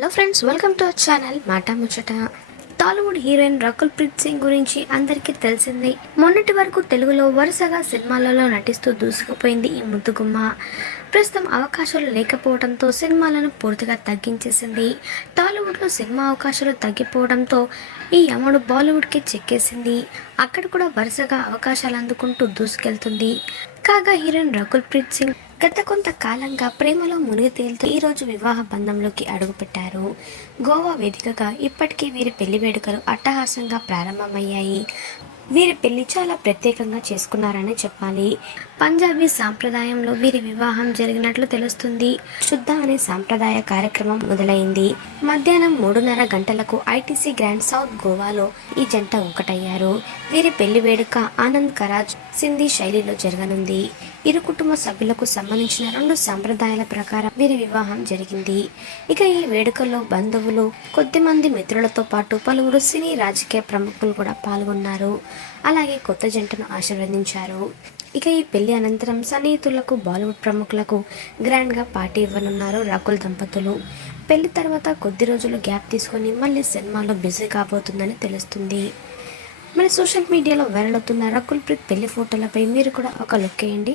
Hello friends welcome to our channel Maata Muchata Tollywood heroine Rakul Preet Singh గురించి అందరికీ తెలిసిందే. మొన్నటి వరకు తెలుగులో వరుసగా సినిమాలలో నటిస్తూ దూసుకుపోయింది ఈ ముద్దుగుమ్మ ప్రస్తుతం అవకాశాలు లేకపోవడంతో సినిమాలను పూర్తిగా తగ్గించేసింది. టాలీవుడ్లో సినిమా అవకాశాలు తగ్గిపోవడంతో ఈ అమ్మడు బాలీవుడ్కి చెక్కేసింది. అక్కడ కూడా వరుసగా అవకాశాలు అందుకుంటూ దూసుకెళ్తుంది. కాగా హీరోయిన్ రకుల్ ప్రీత్ సింగ్ గత కొంతకాలంగా ప్రేమలో మునిగి తేలుతూ ఈ రోజు వివాహ బంధంలోకి అడుగుపెట్టారు. గోవా వేదికగా ఇప్పటికీ వీరి పెళ్ళి వేడుకలు అట్టహాసంగా ప్రారంభమయ్యాయి. వీరి పెళ్ళి చాలా ప్రత్యేకంగా చేసుకున్నారని చెప్పాలి. పంజాబీ సాంప్రదాయంలో వీరి వివాహం జరిగినట్లు తెలుస్తుంది. శుద్ధ అనే సాంప్రదాయ కార్యక్రమం మొదలైంది. మధ్యాహ్నం మూడున్నర గంటలకు ఐటీసీ గ్రాండ్ సౌత్ గోవాలో ఈ జంట ఒకటయ్యారు వీరి పెళ్ళి వేడుక ఆనంద్ కరాజ్ సింధీ శైలిలో జరగనుంది. ఇరు కుటుంబ సభ్యులకు సంబంధించిన రెండు సాంప్రదాయాల ప్రకారం వీరి వివాహం జరిగింది. ఇక ఈ వేడుకల్లో బంధువులు కొద్దిమంది మిత్రులతో పాటు పలువురు సినీ రాజకీయ ప్రముఖులు కూడా పాల్గొన్నారు. అలాగే కొత్త జంటను ఆశీర్వదించారు. ఇక ఈ పెళ్ళి అనంతరం సన్నిహితులకు బాలీవుడ్ ప్రముఖులకు గ్రాండ్గా పార్టీ ఇవ్వనున్నారు రాకుల్ దంపతులు. పెళ్ళి తర్వాత కొద్ది రోజులు గ్యాప్ తీసుకొని మళ్ళీ సినిమాలో బిజీ కాబోతుందని తెలుస్తుంది. మరి సోషల్ మీడియాలో వైరల్ అవుతున్న రకుల్ ప్రీత్ పెళ్ళి ఫోటోలపై మీరు కూడా ఒక లుక్ వేయండి.